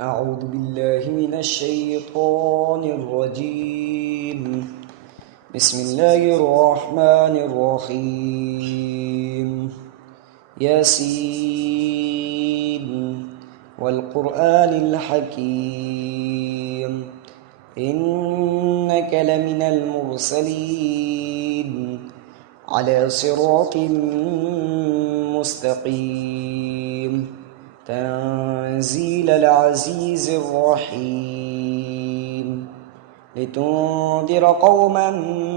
أعوذ بالله من الشيطان الرجيم. بسم الله الرحمن الرحيم. ياسين والقرآن الحكيم إنك لمن المرسلين على صراط مستقيم تنزيل العزيز الرحيم لتنذر قوما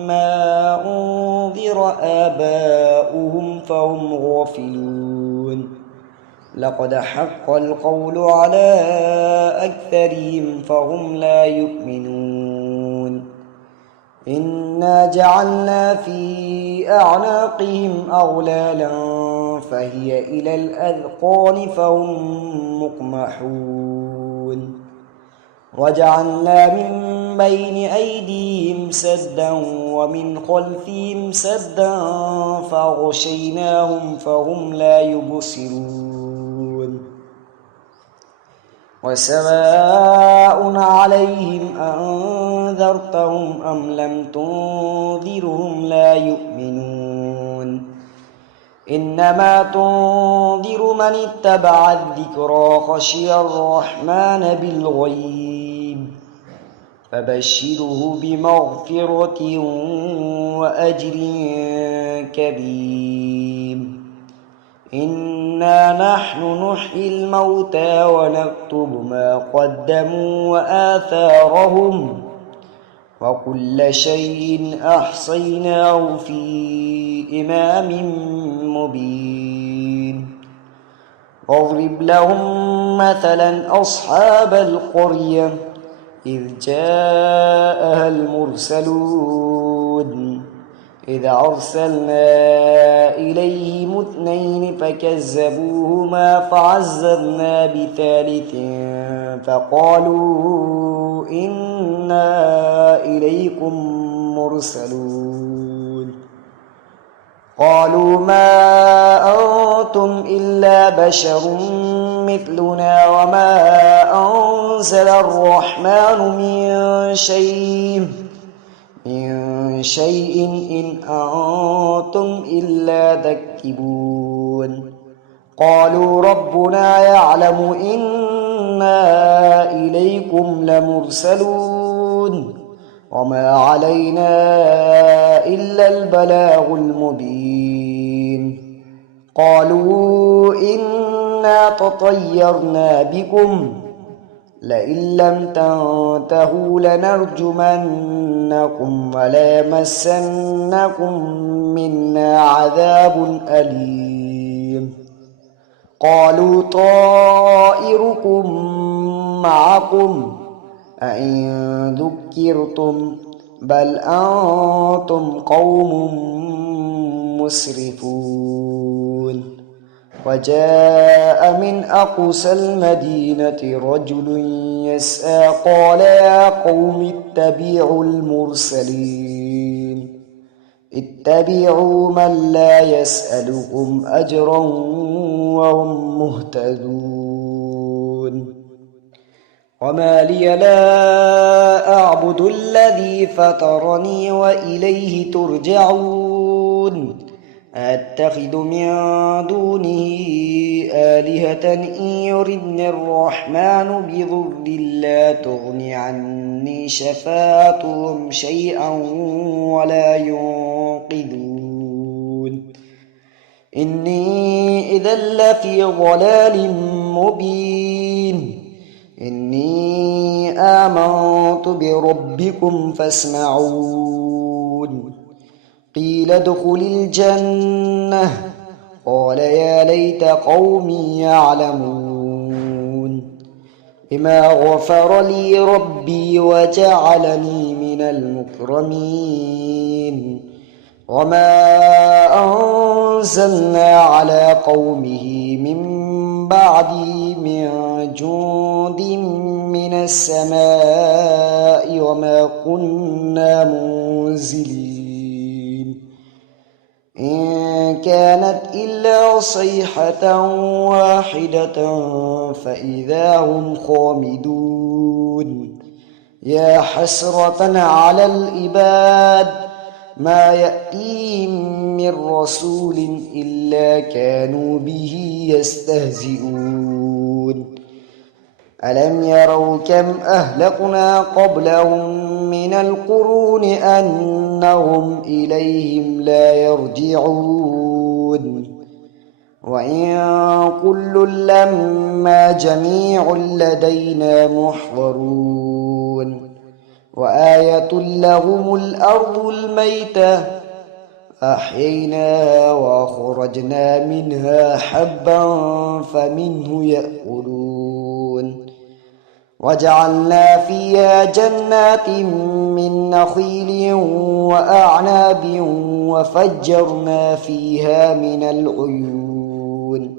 ما أنذر آباؤهم فهم غافلون لقد حق القول على أكثرهم فهم لا يؤمنون إنا جعلنا في أعناقهم أغلالا فهي إلى الأذقان فهم مقمحون وجعلنا من بين أيديهم سدا ومن خلفهم سدا فأغشيناهم فهم لا يبصرون وسواء عليهم أنذرتهم أم لم تنذرهم لا يؤمنون إنما تنذر من اتبع الذكرى خشي الرحمن بالغيب فبشره بمغفرة وأجر كريم إنا نحن نحيي الموتى ونكتب ما قدموا وآثارهم وكل شيء أحصيناه في إمام مبين واضرب لهم مثلا أصحاب القرية إذ جاءها المرسلون إذ أرسلنا إليهم اثنين فكذبوهما فعززنا بثالث فقالوا إنا إليكم مرسلون قالوا ما أنتم إلا بشر مثلنا وما أنزل الرحمن من شيء إن أنتم إلا تكذبون قالوا ربنا يعلم إنا إليكم لمرسلون وما علينا إلا البلاغ المبين قالوا إنا تطيرنا بكم لئن لم تنتهوا لنرجمنكم وليمسنكم منا عذاب أليم قالوا طائركم معكم أئن ذكرتم بل أنتم قوم مسرفون وجاء من أقصى المدينة رجل يسعى قال يا قوم اتبعوا من لا يسألكم أجرا وهم مهتدون وما لي لا أعبد الذي فطرني وإليه ترجعون أتخذ من دونه آلهة إن يردني الرحمن بضر لا تغن عني شفاعتهم شيئا ولا ينقذون إني إذا لفي ضلال مبين إني آمنت بربكم فاسمعون قيل ادخل الجنة قال يا ليت قومي يعلمون بما غفر لي ربي وجعلني من المكرمين وما أنزلنا على قومه من بعدي من جند من السماء وما كنا منزلين إن كانت إلا صيحة واحدة فإذا هم خامدون يا حسرة على العباد ما يأتيهم من رسول إلا كانوا به يستهزئون ألم يروا كم أهلكنا قبلهم من القرون أنهم إليهم لا يرجعون وإن كل لما جميع لدينا محضرون وآية لهم الأرض الميتة أحييناها وأخرجنا منها حبا فمنه يأكلون وجعلنا فيها جنات من نخيل وأعناب وفجرنا فيها من العيون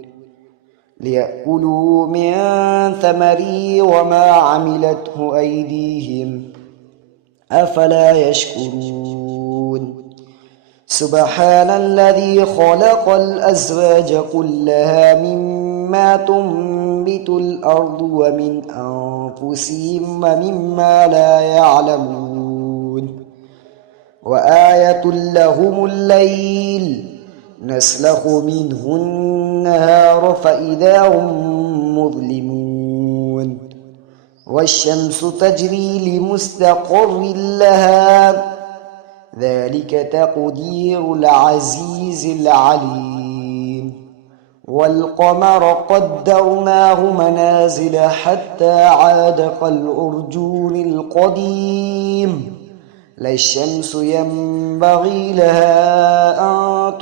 ليأكلوا من ثمره وما عملته أيديهم أفلا يشكرون سبحان الذي خلق الأزواج كلها مما تنبت الأرض ومن أنفسهم ومما لا يعلمون وآية لهم الليل نسلخ منه النهار فإذا هم مظلمون والشمس تجري لمستقر لها ذلك تقدير العزيز العليم والقمر قدرناه منازل حتى عاد كالعرجون القديم لا الشمس ينبغي لها أن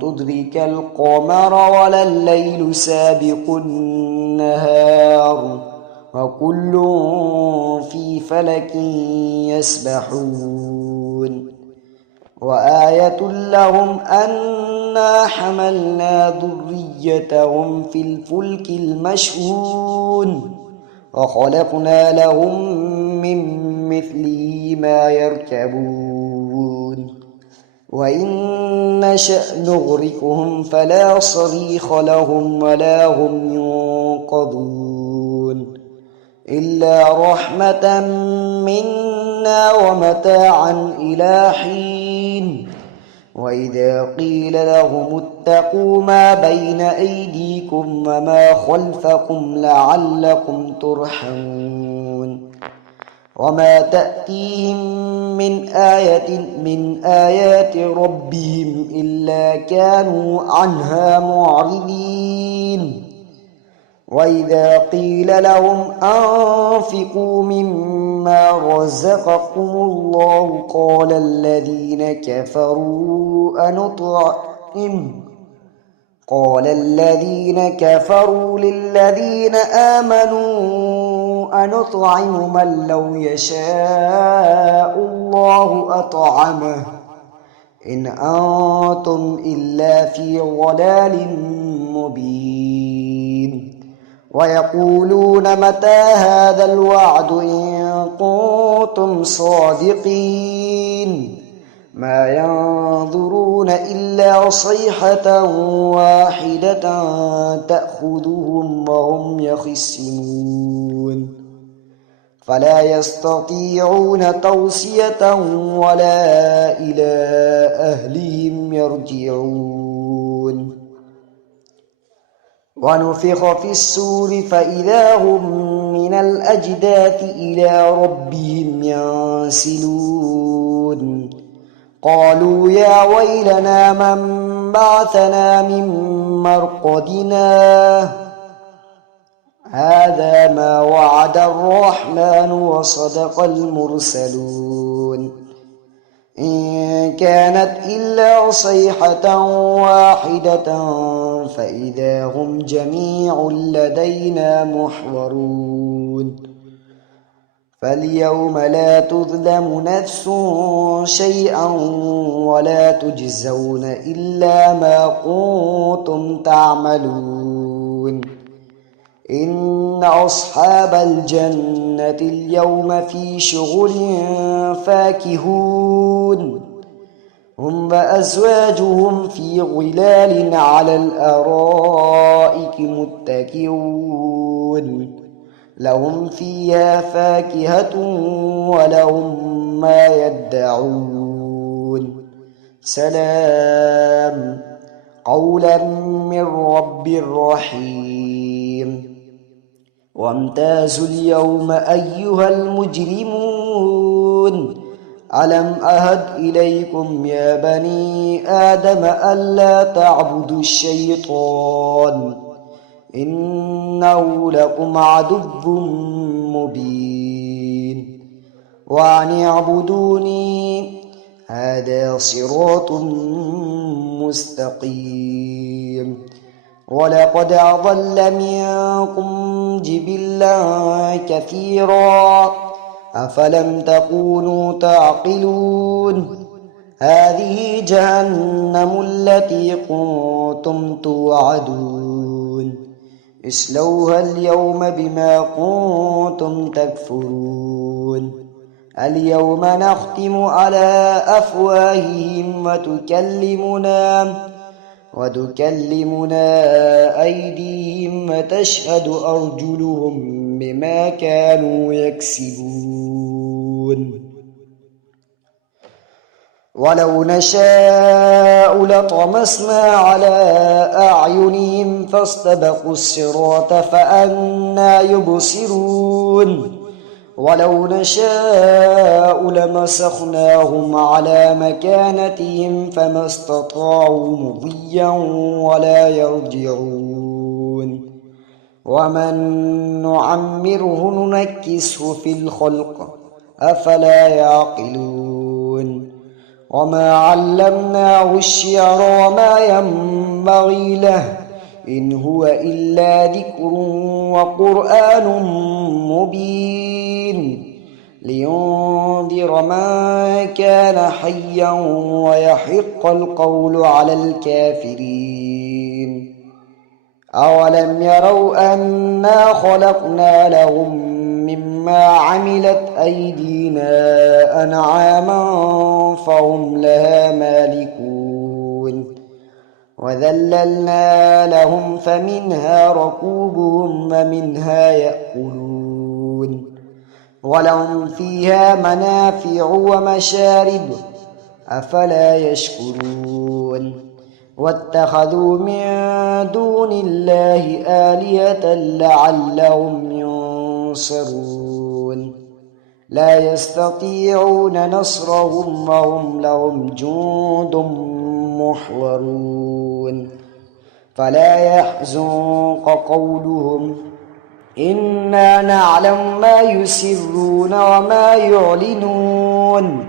تدرك القمر ولا الليل سابق النهار وكل في فلك يسبحون وآية لهم أنا حملنا ذريتهم في الفلك المشحون وخلقنا لهم من مثله ما يركبون وإن نشأ نغرقهم فلا صريخ لهم ولا هم ينقذون إلا رحمة منا ومتاعا إلى حين وإذا قيل لهم اتقوا ما بين أيديكم وما خلفكم لعلكم ترحمون وما تأتيهم من آية من آيات ربهم إلا كانوا عنها معرضين وإذا قيل لهم أنفقوا مما رزقكم الله قال الذين كفروا للذين آمنوا أنطعم من لو يشاء الله أطعمه إن أنتم إلا في ضلال مبين ويقولون متى هذا الوعد إن كنتم صادقين ما ينظرون إلا صيحة واحدة تأخذهم وهم يخصمون فلا يستطيعون توصية ولا إلى أهلهم يرجعون ونفخ في السور فإذا هم من الأجداث إلى ربهم ينسلون قالوا يا ويلنا من بعثنا من مرقدنا هذا ما وعد الرحمن وصدق المرسلون إن كانت إلا صيحة واحدة فإذا هم جميع لدينا محضرون فاليوم لا تظلم نفس شيئا ولا تجزون إلا ما كنتم تعملون إن أصحاب الجنة اليوم في شغل فاكهون هم وأزواجهم في ظلال على الأرائك متكئون لهم فيها فاكهة ولهم ما يدعون سلام قولا من رب رحيم وامتازوا اليوم أيها المجرمون ألم أهد إليكم يا بني آدم ألا تعبدوا الشيطان إنه لكم عدو مبين وأن اعبدوني هذا صراط مستقيم ولقد أضل منكم جبلا كثيرا أفلم تكونوا تعقلون هذه جهنم التي كنتم توعدون اصلوها اليوم بما كنتم تكفرون اليوم نختم على أفواههم وتكلمنا أيديهم وتشهد أرجلهم بما كانوا يكسبون ولو نشاء لطمسنا على أعينهم فاستبقوا الصراط فأنى يبصرون ولو نشاء لمسخناهم على مكانتهم فما استطاعوا مضيا ولا يرجعون ومن نعمره ننكسه في الخلق أفلا يعقلون وما علمناه الشعر وما ينبغي له إن هو إلا ذكر وقرآن مبين لينذر من كان حيا ويحق القول على الكافرين أولم يروا أنا خلقنا لهم مما عملت أيدينا أنعاما فهم لها مالكون وذللنا لهم فمنها ركوبهم ومنها يأكلون ولهم فيها منافع ومشارب أفلا يشكرون واتخذوا من دون الله آلهة لعلهم ينصرون لا يستطيعون نصرهم وهم لهم جند محضرون فلا يحزنك قولهم إنا نعلم ما يسرون وما يعلنون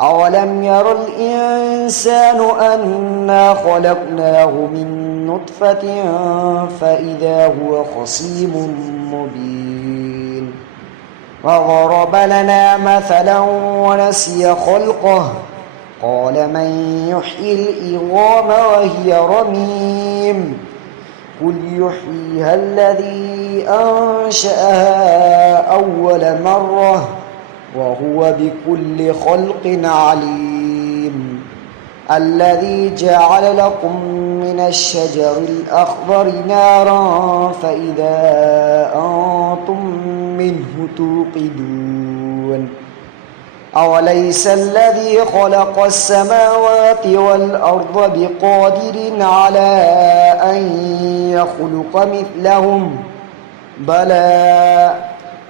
أولم ير الإنسان أنا خلقناه من نطفة فإذا هو خصيم مبين وضرب لنا مثلا ونسي خلقه قال من يحيي العظام وهي رميم قل يحييها الذي أنشأها أول مرة وهو بكل خلق عليم الذي جعل لكم من الشجر الأخضر نارا فإذا أنتم منه توقدون أوليس الذي خلق السماوات والأرض بقادر على أن يخلق مثلهم بلى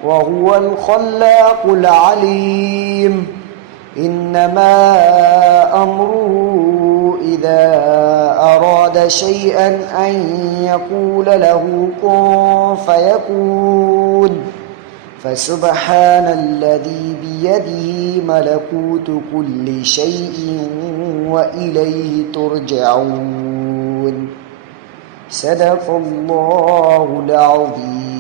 وهو الخلاق العليم إنما أمره إذا أراد شيئا أن يقول له كن فيكون فسبحان الذي بيده ملكوت كل شيء وإليه ترجعون صدق الله العظيم.